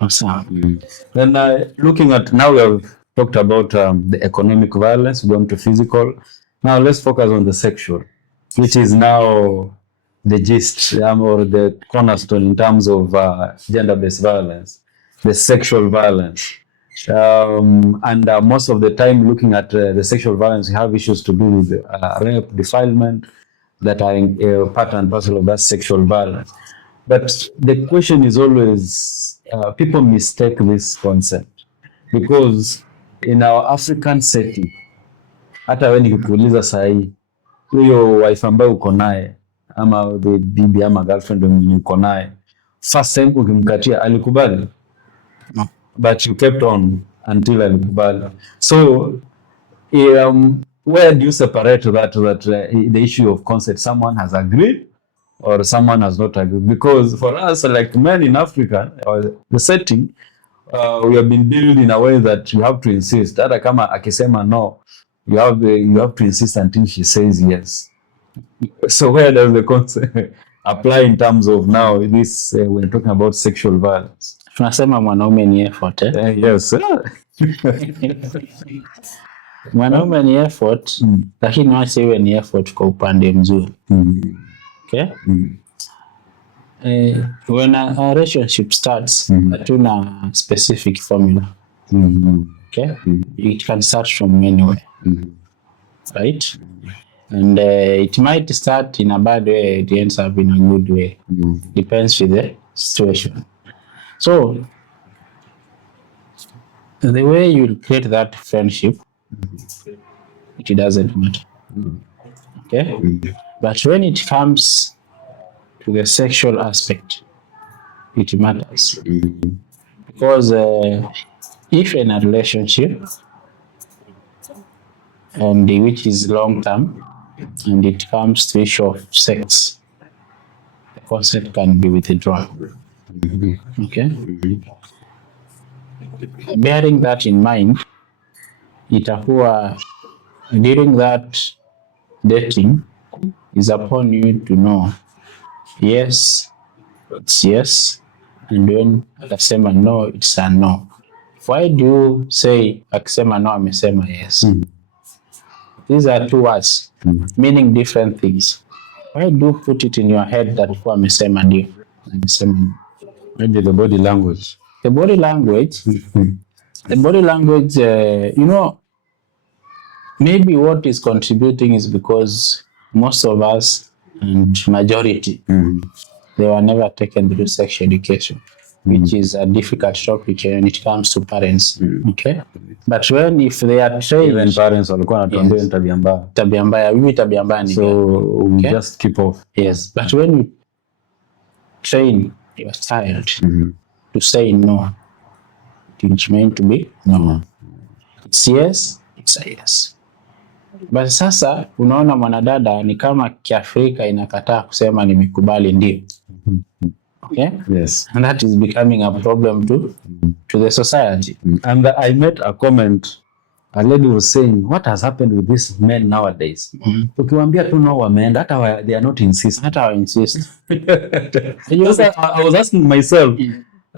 Awesome. Then looking at, now we have talked about the economic violence, going to physical. Now let's focus on the sexual, which is now the gist or the cornerstone in terms of gender-based violence, the sexual violence. And most of the time looking at the sexual violence, we have issues to do with rape, defilement, that are part and parcel of that sexual violence. But the question is always, people mistake this concept because in our African setting, hata wewe nikikuuliza sahi, huyo wife ambaye uko naye ama the bibi ama girlfriend mwenye uko naye, first time ukimkatia alikubali? No. But you kept on until alikubali. So where do you separate that the issue of consent? Someone has agreed or someone has not agreed? Because for us, like men in Africa, the setting, we have been built in a way that you have to insist. Hata kama akisema no, you have to insist until she says yes. So where does the concept apply in terms of now this when talking about sexual violence? Tunasema mwanaume ni effort, eh? Yes. Mwanaume ni effort, lakini wacha iwe ni effort kwa upande mzuri. Okay? When a relationship starts, hatuna specific formula. Okay? It can start from anywhere. Right? And it might start in a bad way, it ends up in a good way. Depends with the situation. So, the way you create that friendship, it doesn't matter. Okay? But when it comes to the sexual aspect, it matters. Because if in a relationship, and which is long term, and it comes to issue of sex, the consent can be withdrawn. Okay? Bearing that in mind, itakuwa during that dating is upon you to know yes, it's yes, and when akasema no, it's a no. Why do you say akisema no, amesema yes? These are two words, meaning different things. Why do you put it in your head that kwa amesema ndio? Maybe the body language. The body language, you know, maybe what is contributing is because most of us and majority, they were never taken through sex education, which is a difficult topic when it comes to parents. Okay? But when if they are trained, even parents walikuwa wanatuambia tabia mbaya. Tabia mbaya, mimi tabia mbaya ni. So we just keep off. Yes, but when you train your child to say no, it's meant to be no. It's yes, it's a yes. But sasa unaona mwanadada ni kama Kiafrika inakataa kusema nimekubali ndio. Okay? Yes. And that is becoming a problem to the society. And I met a comment, a lady was saying, what has happened with these men nowadays? Ukiwaambia tu no wameenda, hata they are not insist. Hata insist. I was asking myself,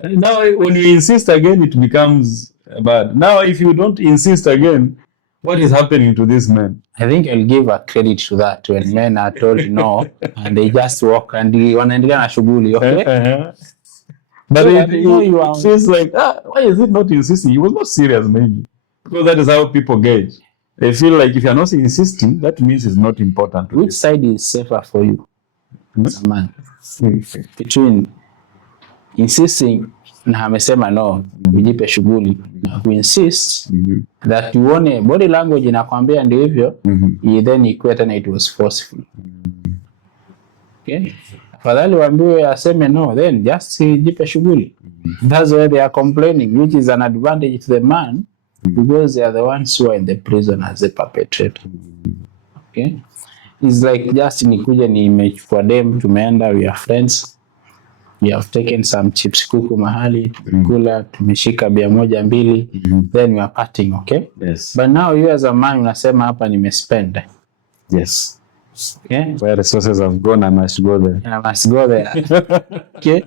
now when you insist again, it becomes bad. Now if you don't insist again, what is happening to these men? I think I'll give a credit to that when men are told no and they just walk and wanaendelea na shughuli, okay? But so it feels like, why is it not insisting? He was not serious maybe. Because that is how people gauge. They feel like if you're not insisting, that means it's not important. Which side is safer for you as a man? Between insisting na amesema no, ujipe shughuli, na kuinsist that uone body language inakwambia ndio hivyo, then equate na it was forceful. Okay? Afadhali waambiwe aseme no, then just jipe shughuli. That's why they are complaining, which is an advantage to the man because they are the ones who are in the prison as the perpetrator. Okay? It's like just nikuje nimechukua dem, tumeenda, we are friends. We have taken some chips kuku mahali, tumekula, tumeshika bia moja mbili, then we are partying, okay? Yes. But now you as a man unasema hapa nimespend. Yes. Okay? Where resources have gone, I must go there. I must go there. Okay?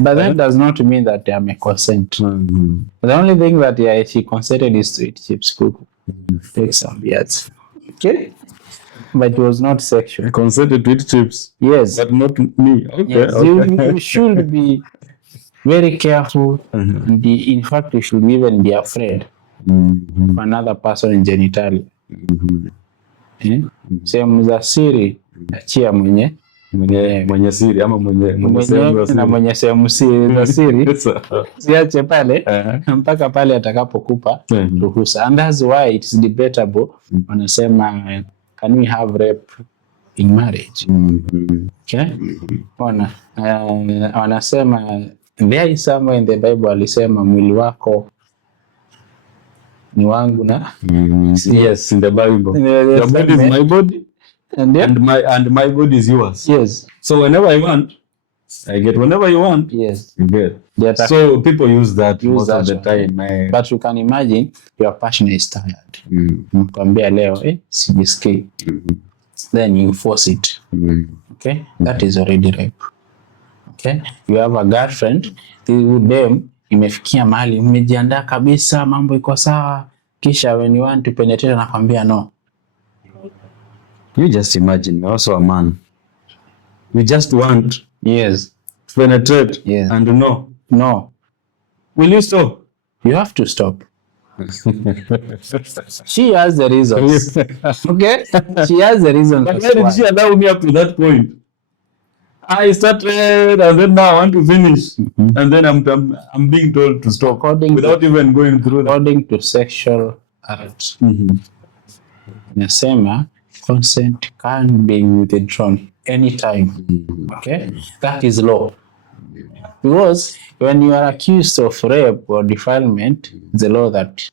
But that does not mean that I may consent. Mhm. The only thing that she consented is to eat chips, cook, take some beers. Okay? But it was not sexual. Consented to eat chips, Yes. but not me. Okay, Yes. okay. You should be very careful. And in fact, you should even be afraid Mhm. of another person genitalia. Mhm. Sehemu za siri achia Mwenye siri ama mwenye sehemu mwenyewe za na siri. mwenye sehemu za siri Sawa. siache pale Eh. mpaka pale atakapokupa Mhm. ruhusa. And that's why it's debatable. Wanasema can we have rape in marriage? Mhm. Okay? Wanasema there is somewhere in the Bible alisema mwili wako ni wangu na Yes, in the Bible. Yes, Your body is amen. my body, and then, and my body is yours. yes, So whenever I want, I get. Whenever you want, yes. you get. They attack- So people use that Use most of that the one. time. But you can imagine your passion is tired. Mkwambia leo sijisikii. Then you force it. Okay? That is already rape. Okay? You have a girlfriend, them imefikia mahali mmejiandaa kabisa, mambo iko sawa, kisha when you want to penetrate nakwambia no. You just imagine, you're also a man. You just want Yes. to penetrate, Yes. and no. No. Will you stop? You have to stop. She has the reasons. Okay? She has the reasons. But why did she allow me up to that point? I started, and then now I want to finish, and then I'm being told to stop without even going through that. According to sexual act, nasema consent can be withdrawn anytime. Okay, that is law. Because when you are accused of rape or defilement, the law that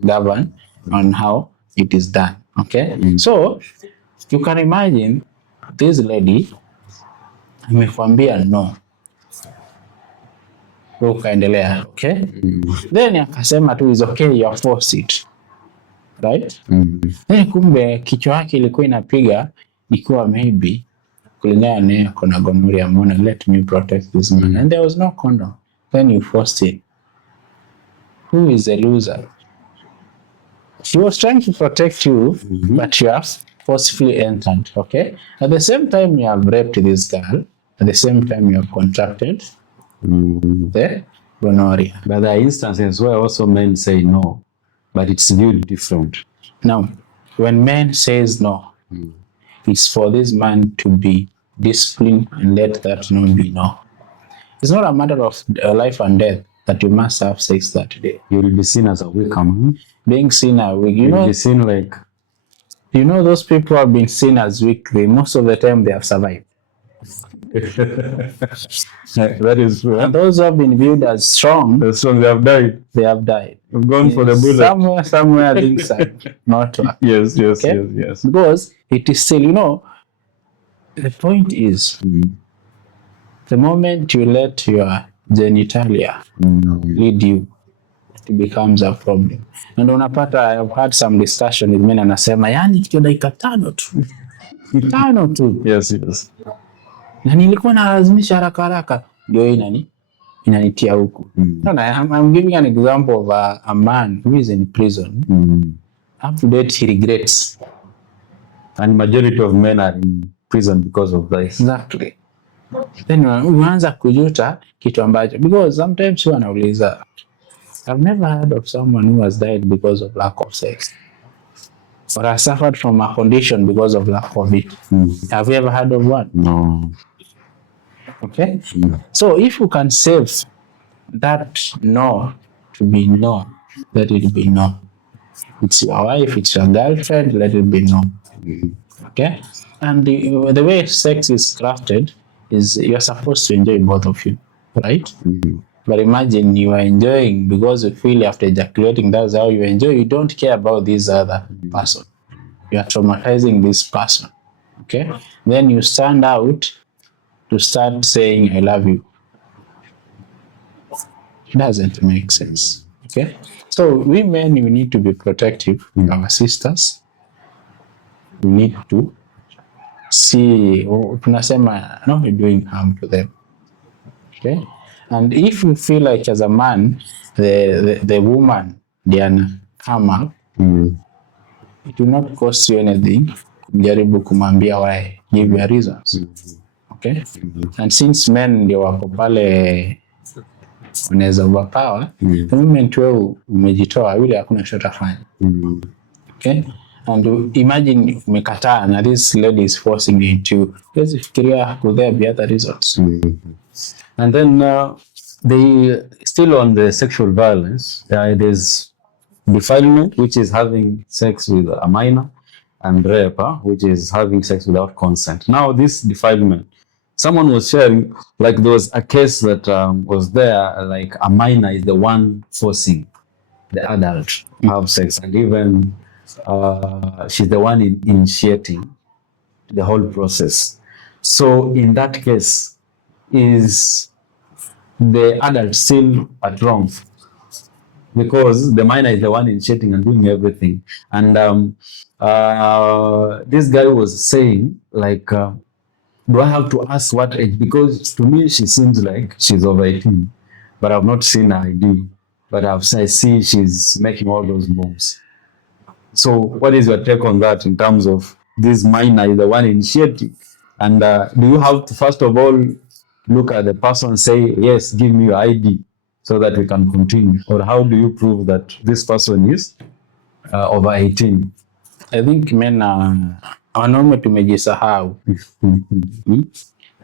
govern on how it is done. Okay, so you can imagine this lady amekwambia no, ukaendelea. Okay, then akasema tu is okay, you force it, right? Then kumbe kichwa yake ilikuwa inapiga ikiwa maybe kulingana naye kuna gonorrhea, mona let me protect this man, and there was no condom. Then you forced it. Who is the loser? She was trying to protect you, but you have forcefully entered. Okay, at the same time you have raped this girl, at the same time you have contracted the gonorrhea. But there are instances where also men say no, but it's viewed different. Now, when men says no, it's for this man to be disciplined and let that no be no. It's not a matter of life and death that you must have sex that day. You will be seen as a weaker man. Being seen as weak, You will be seen like... You know those people who have been seen as weak, most of the time they have survived. That is true. And those who have been viewed as strong, The strong, they have died. they have died. They've gone for the bullet. Somewhere things are not work. Yes. Okay? Because it is still, the point is, the moment you let your genitalia lead you, it becomes a problem. And unapata, I've had some discussion with men anasema, yani kitu dakika 5 tu. 5 tu. Yes. Na nilikuwa nalazimisha haraka ndio inanitia huku. I'm giving an example of a man who is in prison. Up to date he regrets. And majority of men are in prison because of this. Exactly. Then unaanza kujuta kitu ambacho, because sometimes huwa nauliza, I've never heard of someone who has died because of lack of sex, or has suffered from a condition because of lack of it. Have you ever heard of one? No. Okay? So if you can save that no to be no, let it be no. It's your wife, it's your girlfriend, let it be no. Okay? And the way sex is crafted is you're supposed to enjoy both of you, right? But imagine you are enjoying because you feel after ejaculating, that's how you enjoy. You don't care about this other person. You are traumatizing this person. Okay? Then you stand out to start saying, I love you. It doesn't make sense. Okay? So we men, we need to be protective of our sisters. We need to see, tunasema not doing harm to them. Okay? And if you feel like as a man, the woman, they are come up, it will not cost you anything. Jaribu kumwambia why, give your reasons. Okay? And since men ndio wako pale unaweza overpower, the moment wewe umejitoa yule hakuna chochote afanya. Okay? And imagine umekataa na this lady is forcing you to, let's fikiria could there be other reasons. And then they still on the sexual violence, there's defilement, which is having sex with a minor, and rape, which is having sex without consent. Now this defilement, someone was sharing, like there was a case that was there, like a minor is the one forcing the adult to have sex, and even she's the one initiating the whole process. So in that case, is the adult still at wrong? Because the minor is the one initiating and doing everything. And this guy was saying, like, do I have to ask what age? Because to me, she seems like she's over 18, but I've not seen her ID. But I see she's making all those moves. So what is your take on that in terms of this minor is the one initiating? And do you have to, first of all, look at the person and say, yes, give me your ID so that we can continue? Or how do you prove that this person is over 18? I think men wanaume tumejisahau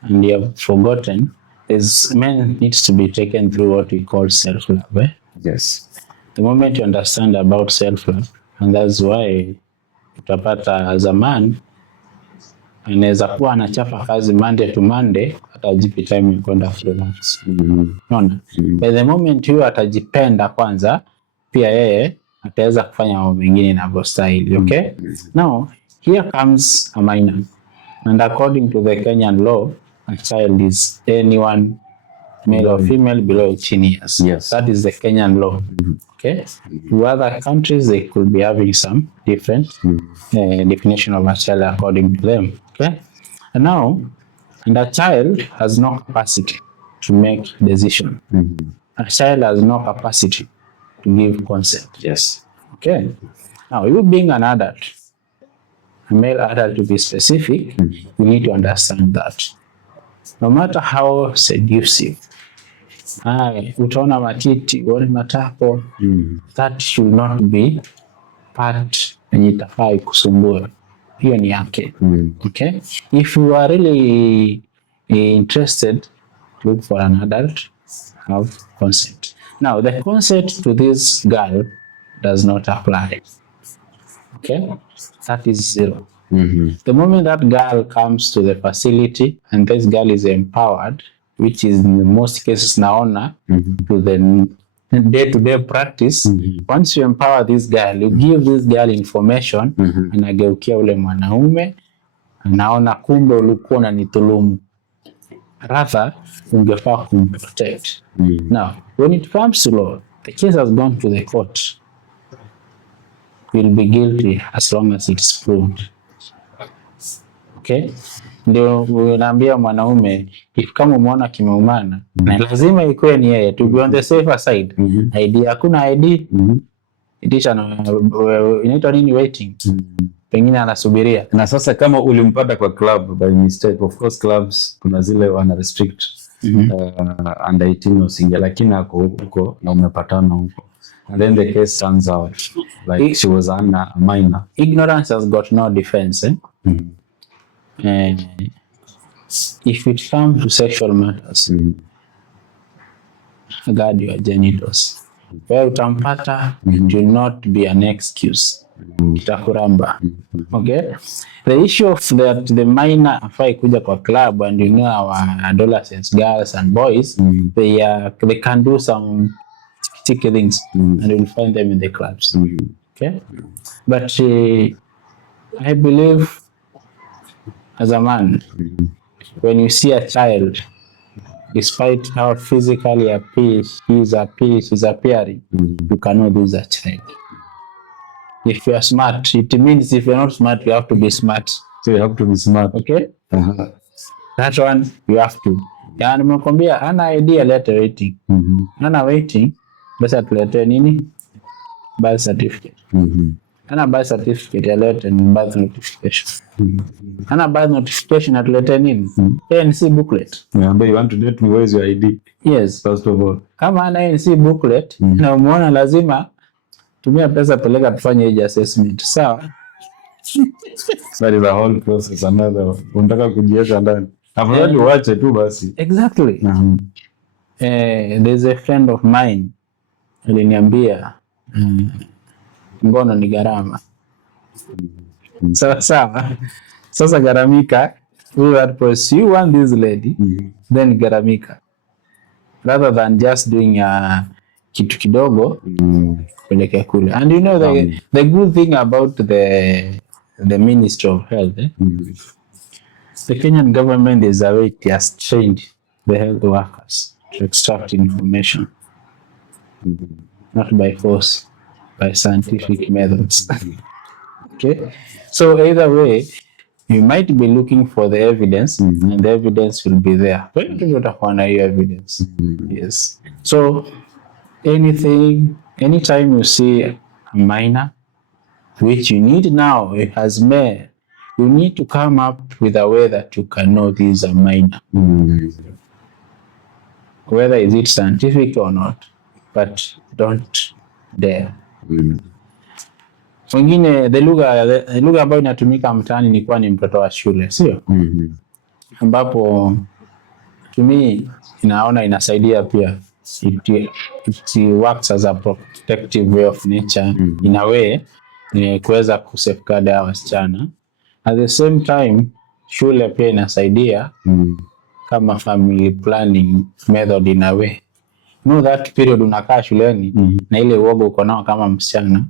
and you have forgotten is men needs to be taken through what we call self-love. Yes. The moment you understand about self-love, and that's why utapata as a man anaweza kuwa anachapa kazi Monday to Monday, atajipi time ya kwenda freelance. Unaona? By the moment huyo atajipenda kwanza, pia yeye ataweza kufanya mambo mengine na style. Okay? Now, here comes a minor. And according to the Kenyan law, a child is anyone, male or female, below 18 years. Yes. That is the Kenyan law. Okay? To other countries, they could be having some different definition of a child according to them. Okay? And now, and a child has no capacity to make decision. A child has no capacity to give consent. Yes. Okay? Now, you being an adult, a male adult to be specific, you need to understand that. No matter how seductive, utaona matiti, uone matako, that should not be part yenye itafai kusumbua. Hiyo ni yake. Okay? If you are really interested, look for an adult, have consent. Now, the consent to this girl does not apply. Okay? That is zero. The moment that girl comes to the facility and this girl is empowered, which is in most cases naona to the day-to-day practice, once you empower this girl, you give this girl information, anageukia ule mwanaume, anaona kumbe ulikuwa unanidhulumu. Rather, ungefaa kumprotect. Now, when it comes to law, the case has gone to the court. Will be guilty as long as it's proved. Okay? Ndio unaambia mwanaume, if kama umeona kimeumana, na lazima ikuwe ni yeye, to be on the safer side. ID, hakuna ID, itisha na inaitwa nini waiting. Pengine anasubiria. Na sasa kama ulimpata kwa club by mistake, of course clubs kuna zile wana restrict under 18 usinge, lakini ako huko na umepatana huko. And then the case turns out like she was a minor. Ignorance has got no defense. If it comes to sexual matters, guard your genitals. Where utampata, do not be an excuse. Itakuramba. Okay? The issue of that the minor afai kuja kwa club, and you know our adolescents, girls and boys, they can do some sticky things, and you'll find them in the clubs. Okay? But I believe as a man, when you see a child, despite how physically she's appearing, you cannot lose a child. If you are smart, it means if you're not smart, you have to be smart. So you have to be smart. Okay? That one you have to. Ya nimekwambia ana idea lete waiting. Ana waiting basi atulete nini? Birth certificate. Ana birth certificate ya lete ni birth notification. Ana birth notification atulete nini? ANC booklet. Remember you want to date me, where's your ID? Yes. First of all. Kama ana ANC booklet na umeona lazima tumia pesa peleka tufanye age assessment. Sawa? That is a whole process, another. Unataka kujiweka ndani. Afadhali uache tu basi. Exactly. There's a friend of mine aliniambia ngono ni gharama. Sawa. Sasa garamika, you want this lady, then garamika. Rather than just doing kitu kidogo peleke kule. And you know the good thing about the Ministry of Health, the Kenyan government is a way it has trained the health workers to extract information, not by force, by scientific methods. Okay, so either way, you might be looking for the evidence, and the evidence will be there. When do you want evidence? Yes. So anytime you see a minor, which you need now as mayor, you need to come up with a way that you can know these are minor. Whether is it scientific or not, but don't dare. Wengine the lugha ambayo inatumika mtaani ni kwa ni mtoto wa shule, sio? Ambapo to me inaona inasaidia pia. It works as a protective way of nature in a way ni kuweza kusafeguard hawa wasichana. At the same time shule pia inasaidia kama family planning method in a way. No, that period unakaa shuleni na ile uoga uko nao kama msichana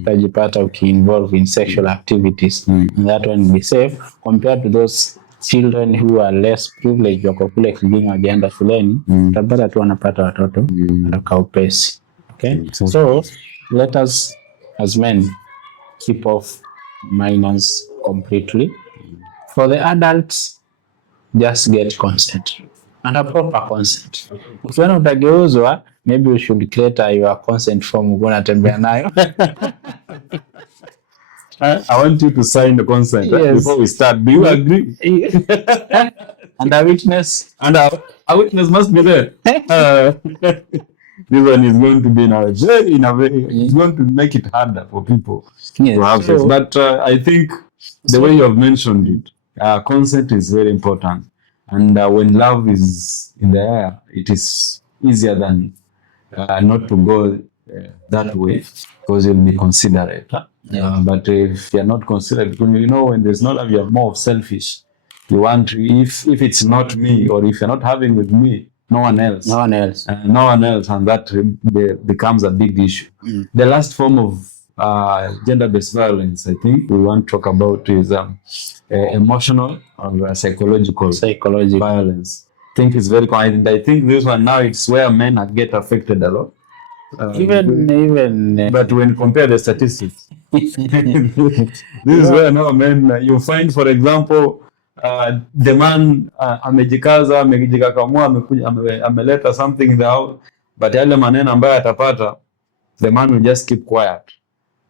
utajipata uki-involve in sexual activities, and that one will be safe compared to those children who are less privileged wako kule kijijini wakienda shuleni utapata tu wanapata watoto wanaka upesi. Okay? So let us as men keep off minors completely. For the adults, just get consent. And a proper consent. Ukiona utageuzwa, maybe we should create your consent form unatembea nayo. I want you to sign the consent before we start. Do you agree? And a witness? And a witness must be there. This one is going to be in a way, it's going to make it harder for people to have sex. But I think the way you have mentioned it, consent is very important. And when love is in the air, it is easier than not to go that way because you'll be considerate. But if you're not considerate, you know, when there's no love, you're more selfish. You want, if it's not me, or if you're not having with me, no one else. No one else. No one else, and that becomes a big issue. The last form of gender-based violence, I think we want to talk about is emotional or psychological violence. I think it's very common. I think this one now it's where men get affected a lot. Even but when you compare the statistics, this is where now men you find, for example, the man amejikaza amejikakamua ameleta something in the house, but yale maneno ambayo atapata, the man will just keep quiet.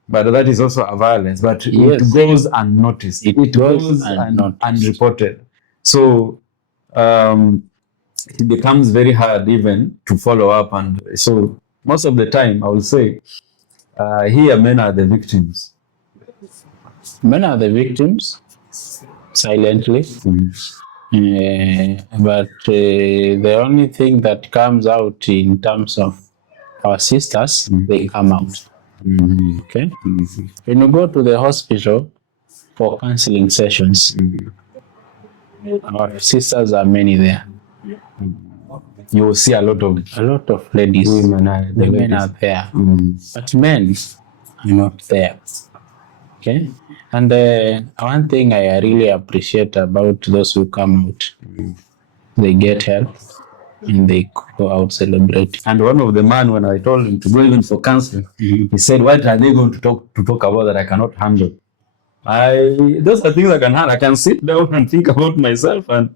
But that is also a violence, but it goes unnoticed. It goes unreported. So it becomes very hard even to follow up. And so most of the time, I will say, here men are the victims. Men are the victims, silently. But the only thing that comes out in terms of our sisters, they come out. Okay? When you go to the hospital for counseling sessions, our sisters are many there. You will see a lot of ladies. Women are there. But men are not there. Okay? And one thing I really appreciate about those who come out, they get help and they go out celebrate. And one of the men, when I told him to go even for counseling, he said, what are they going to talk about that I cannot handle? Those are things I can handle. I can sit down and think about myself and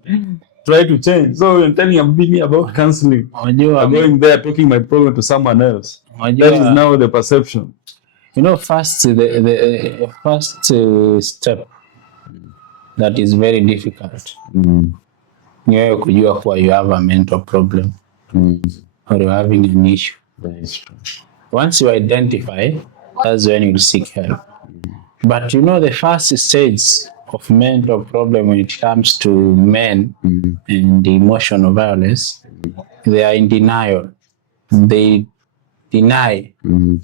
try to change. So when telling me about counseling, Unajua, I'm going there talking my problem to someone else. That is unajua, now the perception. first the first step that is very difficult ni wewe kujua kuwa you have a mental problem or you're having an issue. Once you identify, that's when you seek help. But the first stage of mental problem when it comes to men and emotional violence, they are in denial. They deny and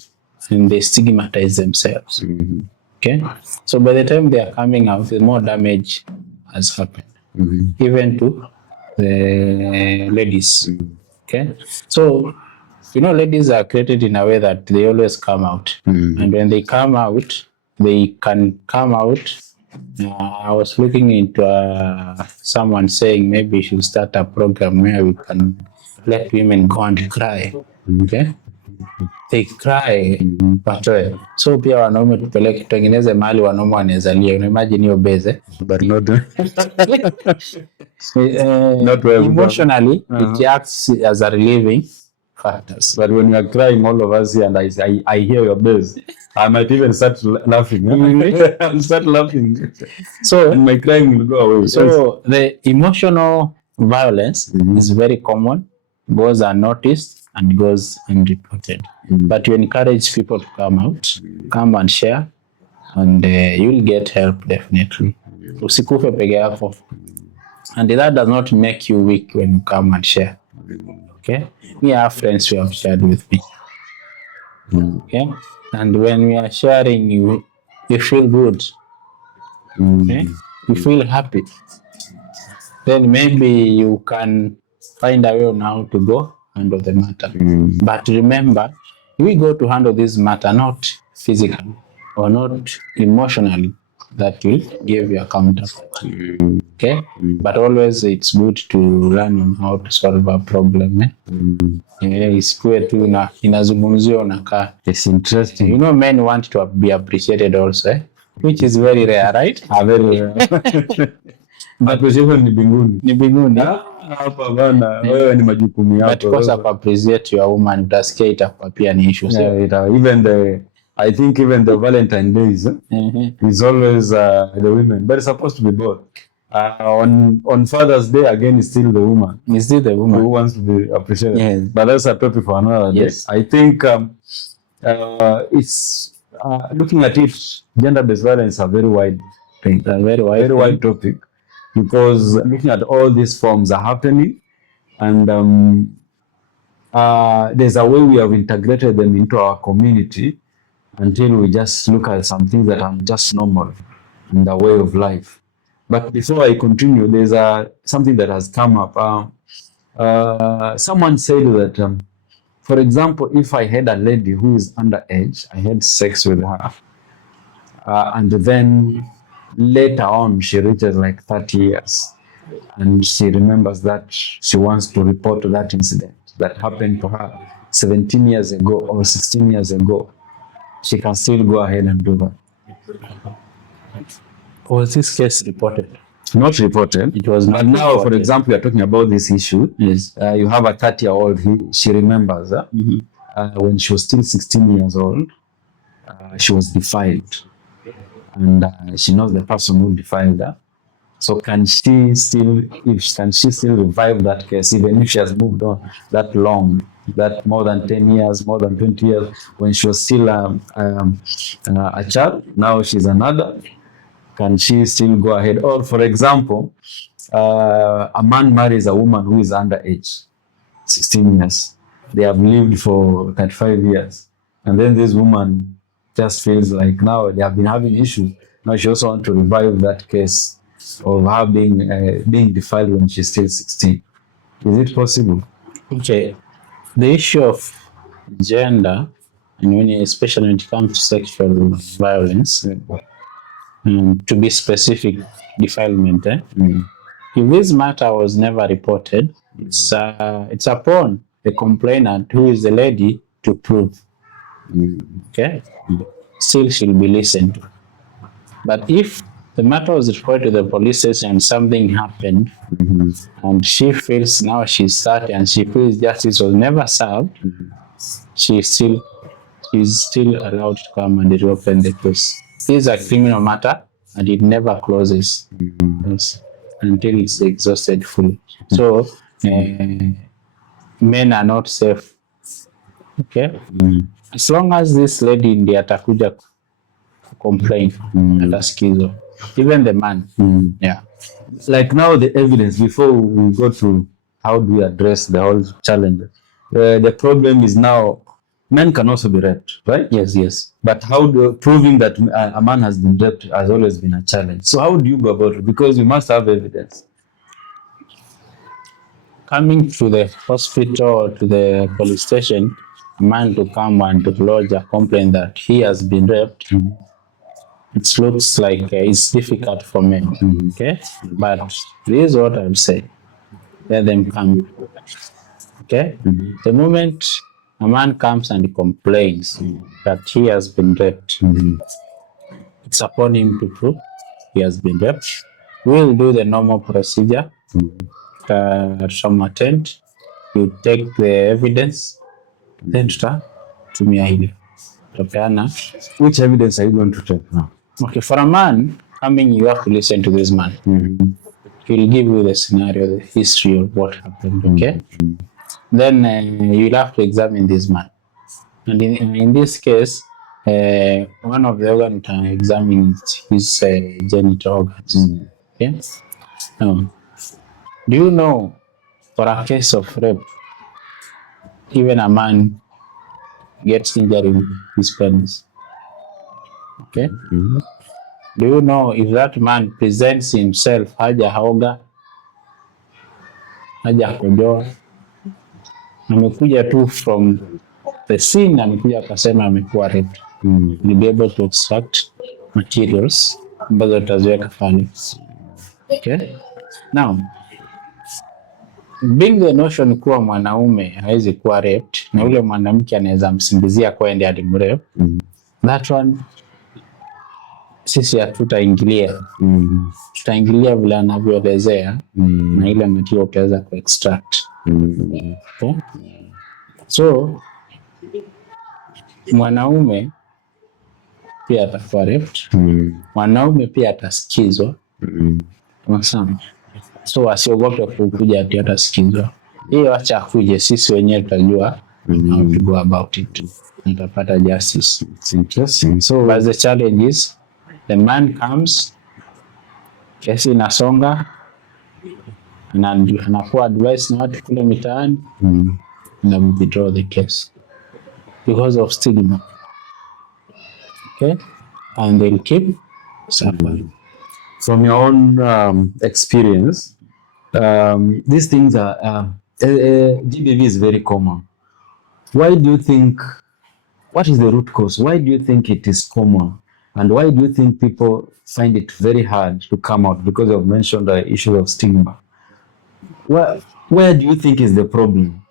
they stigmatize themselves. Okay? So by the time they are coming out, the more damage has happened, even to the ladies. Okay? So, ladies are created in a way that they always come out. And when they come out, they can come out. I was looking into someone saying maybe we should start a program where we can let women go and cry. Okay? They cry watoe. So pia wanaume tutengeneze mahali wanaume wanaweza lia. Imagine hiyo base. But not Emotionally, it acts as a relieving factors. But when you are crying, all of us here, and I hear your bass, I might even start laughing. I'll start laughing. So and my crying will go away. So the emotional violence is very common, goes unnoticed and goes unreported. But you encourage people to come out, come and share, and you'll get help definitely. Usikufe peke yako. And that does not make you weak when you come and share. Okay? We have friends who have shared with me. Okay? And when we are sharing, you feel good. Okay? You feel happy. Then maybe you can find a way on how to go handle the matter. But remember, we go to handle this matter not physically or not emotionally, that will give you a counter. Okay? But always it's good to learn on how to solve a problem. Isikuwe tu inazungumziwa unakaa. It's interesting. Men want to be appreciated also, which is very rare, right? Very rare. Appreciation ni binguni. Ni binguni. Hapa bana, wewe ni majukumu yako. But because of appreciate your woman, utasikia itakuwa pia ni issue. I think even the Valentine Days is always the women, but it's supposed to be both. On Father's Day, again, it's still the woman. It's still the woman who wants to be appreciated. Yes. But that's a topic for another day. I think it's looking at it, gender-based violence is a very wide thing. It's a very wide topic, because looking at all these forms are happening, and there's a way we have integrated them into our community until we just look at some things that are just normal in the way of life. But before I continue, there's something that has come up. Someone said that, for example, if I had a lady who is underage, I had sex with her, and then later on she reaches like 30 years, and she remembers that she wants to report that incident that happened to her 17 years ago or 16 years ago, she can still go ahead and do that. Was this case reported? Not reported. It was not. But now, reported. for example, we are talking about this issue. Yes. You have a 30-year-old. She remembers when she was still 16 years old, she was defiled, and she knows the person who defiled her. So can she still revive that case, even if she has moved on that long, that more than 10 years, more than 20 years, when she was still a child, now she's an adult? Can she still go ahead? Or, for example, a man marries a woman who is underage, 16 years. They have lived for 35 years. And then this woman just feels like now they have been having issues. Now she also wants to revive that case of her being defiled when she's still 16. Is it possible? Okay. The issue of gender, and especially when it comes to sexual violence, to be specific, defilement. If this matter was never reported, it's upon the complainant, who is the lady, to prove. Okay? Still she'll be listened to. But if the matter was reported to the police station and something happened, and she feels now she's 30 and she feels justice was never served, she's still allowed to come and reopen the case. This is a criminal matter and it never closes. Yes, until it's exhausted fully. So men are not safe. Okay? As long as this lady ndiye atakuja complain, atasikizwa. Even the man. Yeah. Like now the evidence, before we go to how do we address the whole challenge, the problem is now men can also be raped, right? Yes. But proving that a man has been raped has always been a challenge. So how do you go about it? Because you must have evidence. Coming to the hospital or to the police station, a man to come and to lodge a complaint that he has been raped, it looks like it's difficult for men. Okay? But this is what I would say. Let them come. Okay? The moment a man comes and complains that he has been raped, it's upon him to prove he has been raped. We'll do the normal procedure. Trauma tent, you take the evidence, then tutatumia ile tutapeana. Which evidence are you going to take now? Okay, for a man coming, you have to listen to this man. He'll give you the scenario, the history of what happened. Okay, then you'll have to examine this man, and in this case, one of the organs to examine his genital organs. Okay, now, do you know, for a case of rape, even a man gets injured in his penis? Okay? Do you know if that man presents himself hajaoga, hajakojoa, amekuja tu from the scene, amekuja akasema amekuwa raped, you'll be able to extract materials ambazo tutaziweka pale. Okay? Now, being the notion kuwa mwanaume hawezi kuwa raped na ule mwanamke anaweza msingizia kwa ende alimrape, that one sisi hatutaingilia. Tutaingilia vile anavyoelezea na ile material utaweza ku extract. Okay? So mwanaume pia atakuwa raped, mwanaume pia atasikizwa. So asiogope kukuja ati atasikizwa. Hiyo acha akuje, sisi wenyewe tutajua how to go about it. Tutapata justice. It's interesting. So but the challenge is the man comes, kesi inasonga, na anakuwa advice na watu kule mitaani, na withdraw the case because of stigma. Okay? And they'll keep suffering. From your own experience, these things are GBV is very common. Why do you think? What is the root cause? Why do you think it is common, and why do you think people find it very hard to come out? Because you've mentioned the issue of stigma. Where do you think is the problem?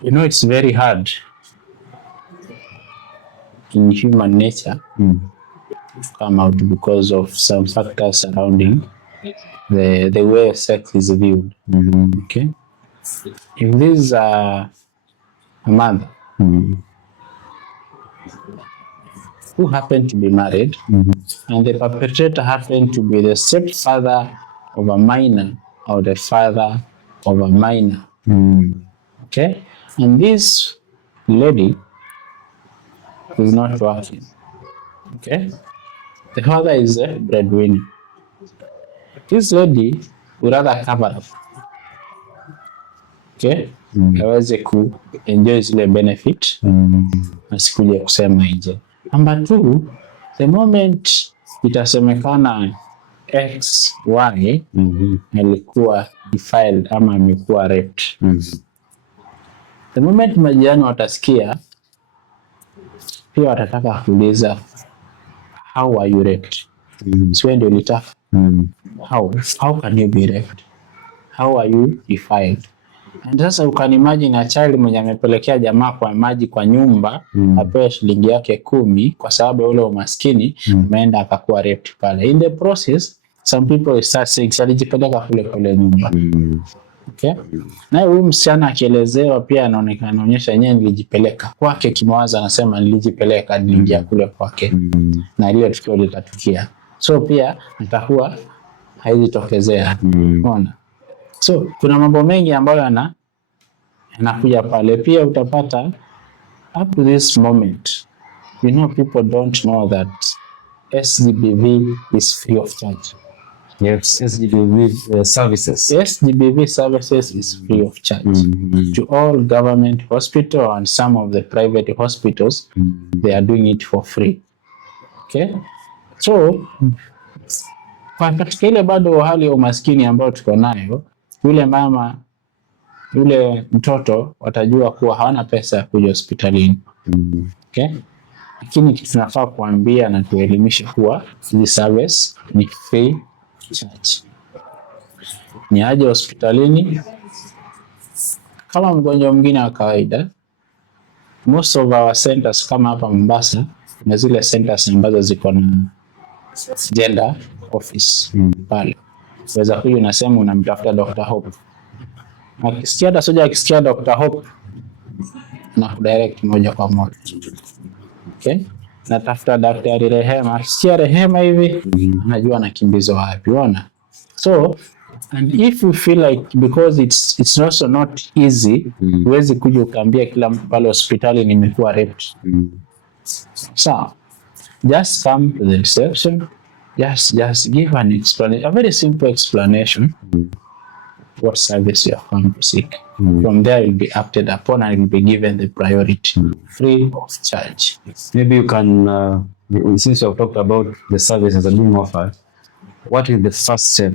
You know, it's very hard in human nature to come out because of some factors surrounding the way sex is viewed. Okay? If this is a mother who happened to be married, and the perpetrator happened to be the stepfather of a minor or the father of a minor. Okay? And this lady is not working. Okay? The father is a breadwinner. This lady would rather cover up. Okay? Aweze ku enjoy zile benefit, asikuje kusema nje. Number two, the moment itasemekana XY alikuwa defiled ama amekuwa raped, the moment majirani watasikia, pia watataka kuuliza, how are you raped? So ndio litaka, how can you be raped? How are you defiled? And sasa you can imagine a child mwenye amepelekea jamaa kwa maji kwa nyumba apewe shilingi yake 10 kwa sababu ya ule umaskini, ameenda akakuwa raped pale. In the process some people start saying alijipeleka kule nyumba. Okay? Na huyu msichana akielezewa pia anaonyesha yenyewe nilijipeleka kwake, kimawazo anasema nilijipeleka, niliingia kule kwake na ile tukio likatukia. So pia nitakuwa haizitokezea. Unaona? So kuna mambo mengi ambayo yanakuja pale. Pia utapata up to this moment, people don't know that SGBV is free of charge. Yes, SGBV services. SGBV services is free of charge to all government hospital and some of the private hospitals. They are doing it for free. Okay? So katika ile bado hali ya umaskini ambayo tuko nayo, yule mama, yule mtoto watajua kuwa hawana pesa ya kuja hospitalini. Okay? Lakini tunafaa kuambia na tuelimishe kuwa hii service ni free charge. Ni aje hospitalini kama mgonjwa mwingine wa kawaida. Most of our centers kama hapa Mombasa na zile centers ambazo ziko na gender office pale. Waweza kuja unasema unamtafuta Dr. Hope. Akisikia hata soja akisikia Dr. Hope na kudirect moja kwa moja. Okay? Natafuta daktari Rehema. Akisikia Rehema hivi anajua anakimbizwa wapi. Unaona? So and if you feel like because it's also not easy, huwezi kuja ukaambia kila mtu pale hospitali nimekuwa raped. So just come to the reception, just give an explanation, a very simple explanation what service you have come to seek. From there you'll be acted upon and you'll be given the priority free of charge. Maybe you can, since you have talked about the services that are being offered, what is the first step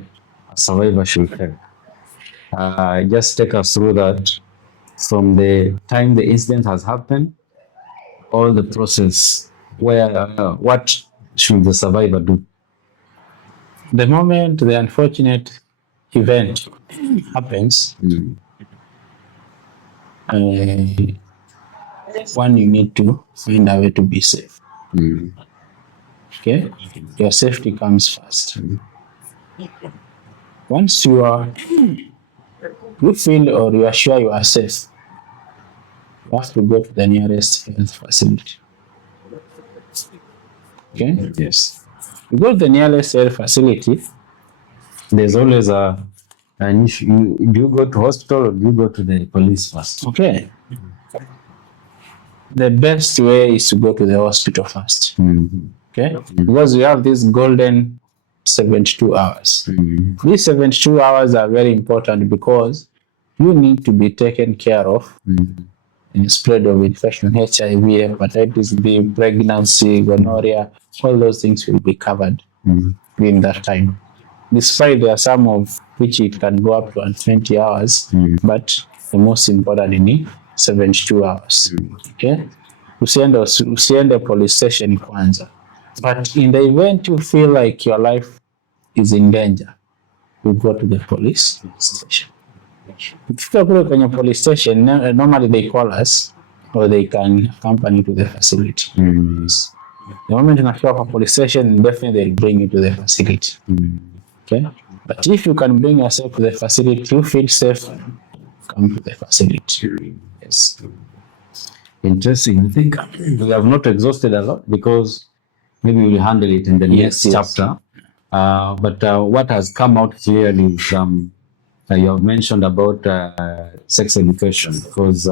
a survivor should take? Just take us through that from the time the incident has happened, all the process, where what should the survivor do? The moment the unfortunate event happens, one, you need to find a way to be safe. Okay? Your safety comes first. Once you feel or you are sure you are safe, you have to go to the nearest health facility. Okay? Yes. You go to the nearest health facility. There's always an issue. Do you go to hospital or do you go to the police first? Okay. The best way is to go to the hospital first. Okay? Because we have this golden 72 hours. These 72 hours are very important because you need to be taken care of in the spread of infection, HIV, hepatitis B, pregnancy, gonorrhea, all those things will be covered during that time. Despite there are some of which it can go up to 20 hours, but the most important is 72 hours. Okay? Usiende police station kwanza. But in the event you feel like your life is in danger, you go to the police station. Ukifika kule kwenye police station, normally they call us or they can accompany to the facility. The moment unafika kwa police station, definitely they'll bring you to the facility. Okay? But if you can bring yourself to the facility, you feel safe, come to the facility. Yes. Interesting. I think we have not exhausted a lot because maybe we'll handle it in the next chapter. But what has come out clearly is you have mentioned about sex education, because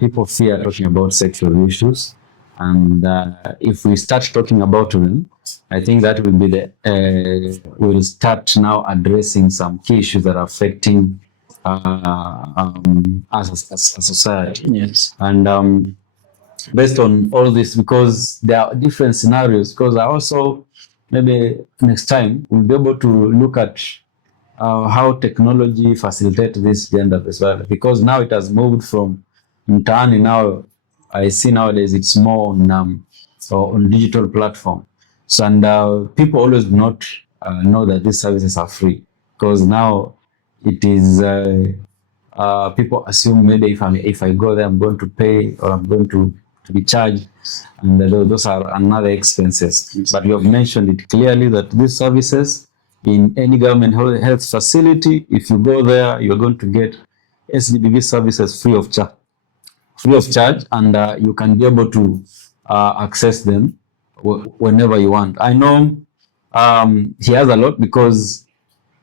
people fear talking about sexual issues, and if we start talking about them, I think that will be we'll start now addressing some key issues that are affecting us as a society. Yes. And based on all this, because there are different scenarios, because I also, maybe next time, we'll be able to look at how technology facilitates this gender as well, because now it has moved from mtaani. Now I see nowadays it's more on digital platform. So, and people always do not know that these services are free, because now it is people assume maybe if I go there, I'm going to pay or I'm going to be charged, and those are another expenses. But you have mentioned it clearly that these services in any government health facility, if you go there, you're going to get SGBV services free of charge, and you can be able to access them whenever you want. I know he has a lot because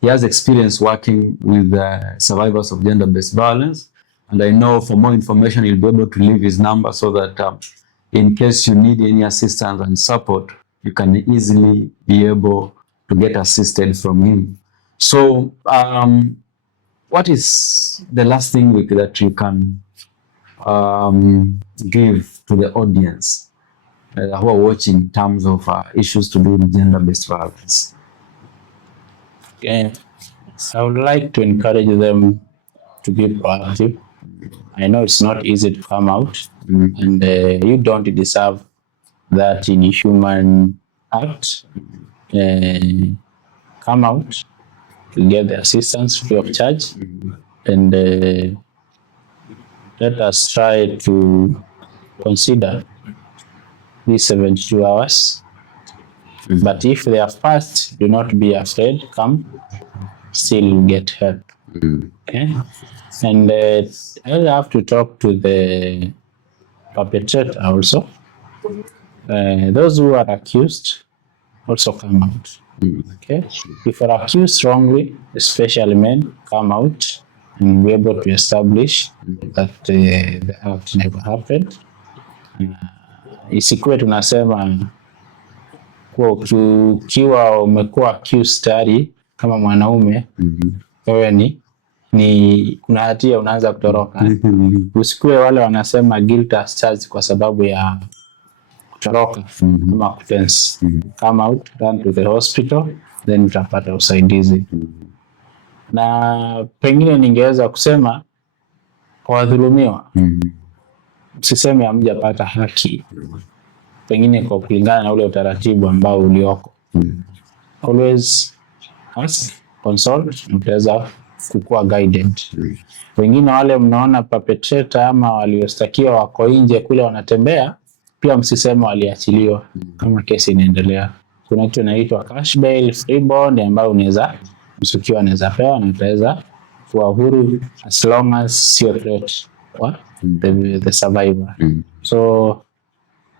he has experience working with survivors of gender-based violence, and I know for more information he'll be able to leave his number so that in case you need any assistance and support, you can easily be able to get assisted from him. So what is the last thing that you can give to the audience who are watching in terms of issues to do with gender-based violence? Okay. I would like to encourage them to be proactive. I know it's not easy to come out, and you don't deserve that inhuman act. Come out to get the assistance free of charge, and let us try to consider these 72 hours. But if they are fast, do not be afraid. Come, still get help. Okay? And I'll have to talk to the perpetrator also. Those who are accused also come out. Okay? If you are accused wrongly, especially men, come out and be able to establish that the act never happened. Isikuwe tunasema kwa ukiwa umekuwa accused tayari kama mwanaume, wewe ni kuna hatia unaanza kutoroka. Usikue wale wanasema guilt as charged kwa sababu ya kutoroka ama kutense. Come out, run to the hospital, then utapata usaidizi. Na pengine ningeweza kusema kwa wadhulumiwa, msiseme hamjapata haki, pengine kwa kulingana na ule utaratibu ambao ulioko. Always ask, consult, mtaweza kukua guided. Wengine wale mnaona perpetrator ama waliostakiwa wako nje kule wanatembea, pia msiseme waliachiliwa kama kesi inaendelea. Kuna kitu inaitwa cash bail, free bond ambayo mshukiwa anaweza pewa na ataweza kuwa huru as long as sio threat kwa the survivor. So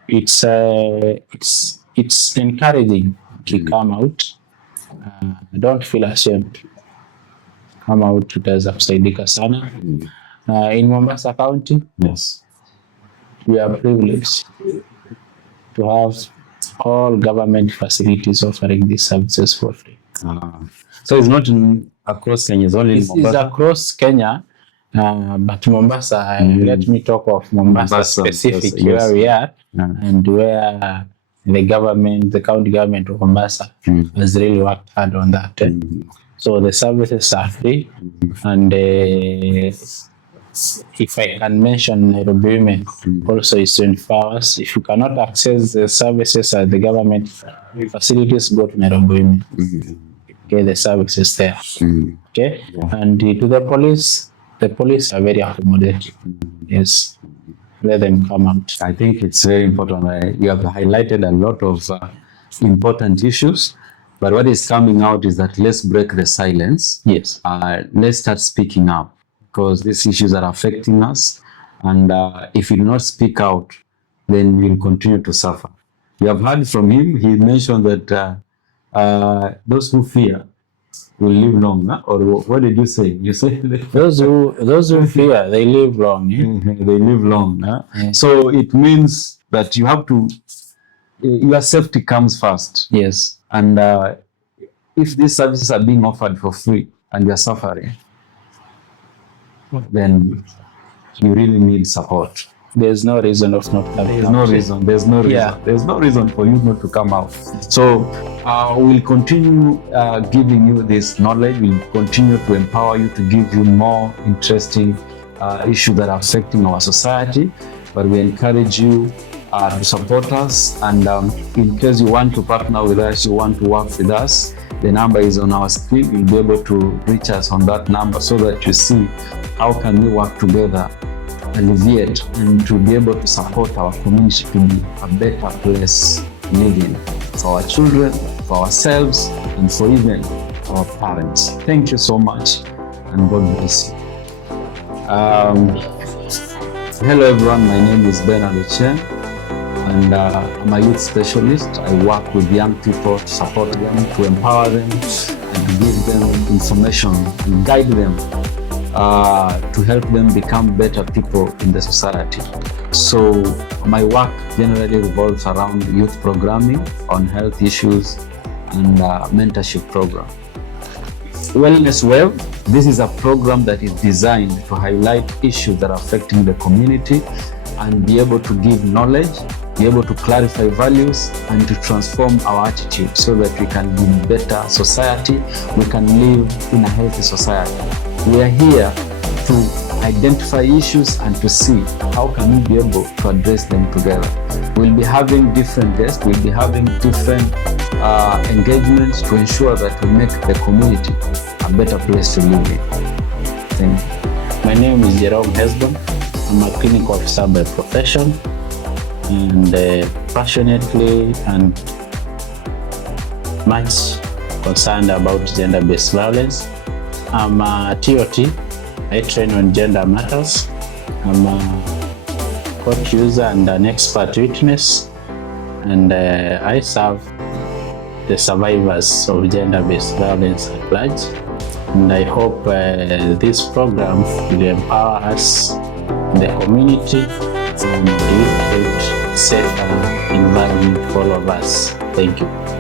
it's encouraging to come out. Don't feel ashamed. Come out, tutaweza kusaidika sana. In Mombasa County, Yes. we are privileged to have all government facilities offering these services for free. So it's not across Kenya, it's only in It's Mombasa. across Kenya, but Mombasa, let me talk of Mombasa specific, yes. where we are and where the county government of Mombasa has really worked hard on that. So the services are free, and if I can mention Nairobi Women, also is 24 hours. If you cannot access the services at the government facilities, go to Nairobi Women. Okay, the services there. Okay, and to the police are very accommodating. Yes, let them come out. I think it's very important. You have highlighted a lot of important issues, but what is coming out is that let's break the silence. Yes. Let's start speaking up, because these issues are affecting us, and if we do not speak out, then we'll continue to suffer. You have heard from him. He mentioned that those who fear will live long, huh? Or what did you say? You said those who fear, they live long. They live long. Huh? So it means that you have to, your safety comes first. Yes. And if these services are being offered for free and you're suffering, then you really need support. There's no reason of not coming out. There's no reason for you not to come out. So we'll continue giving you this knowledge. We'll continue to empower you, to give you more interesting issues that are affecting our society. But we encourage you to support us. And in case you want to partner with us, you want to work with us, the number is on our screen. You'll be able to reach us on that number so that you see how can we work together to alleviate and to be able to support our community to be a better place to live in for our children, for ourselves, and for even our parents. Thank you so much, and God bless you. Hello everyone, my name is Ben Aluchen, and I'm a youth specialist. I work with young people to support them, to empower them, and to give them information and guide them to help them become better people in the society. So my work generally revolves around youth programming on health issues and mentorship program. Wellness Wave, this is a program that is designed to highlight issues that are affecting the community and be able to give knowledge, be able to clarify values, and to transform our attitude so that we can be in a better society, we can live in a healthy society. We are here to identify issues and to see how can we be able to address them together. We'll be having different guests, we'll be having different engagements to ensure that we make the community a better place to live in. Thank you. My name is Jerome Hesbon. I'm a clinical officer by profession, and passionately and much concerned about gender-based violence. I'm a TOT. I train on gender matters. I'm a court user and an expert witness, and I serve the survivors of gender-based violence at large. And I hope this program will empower us in the community and will create a safer environment for all of us. Thank you.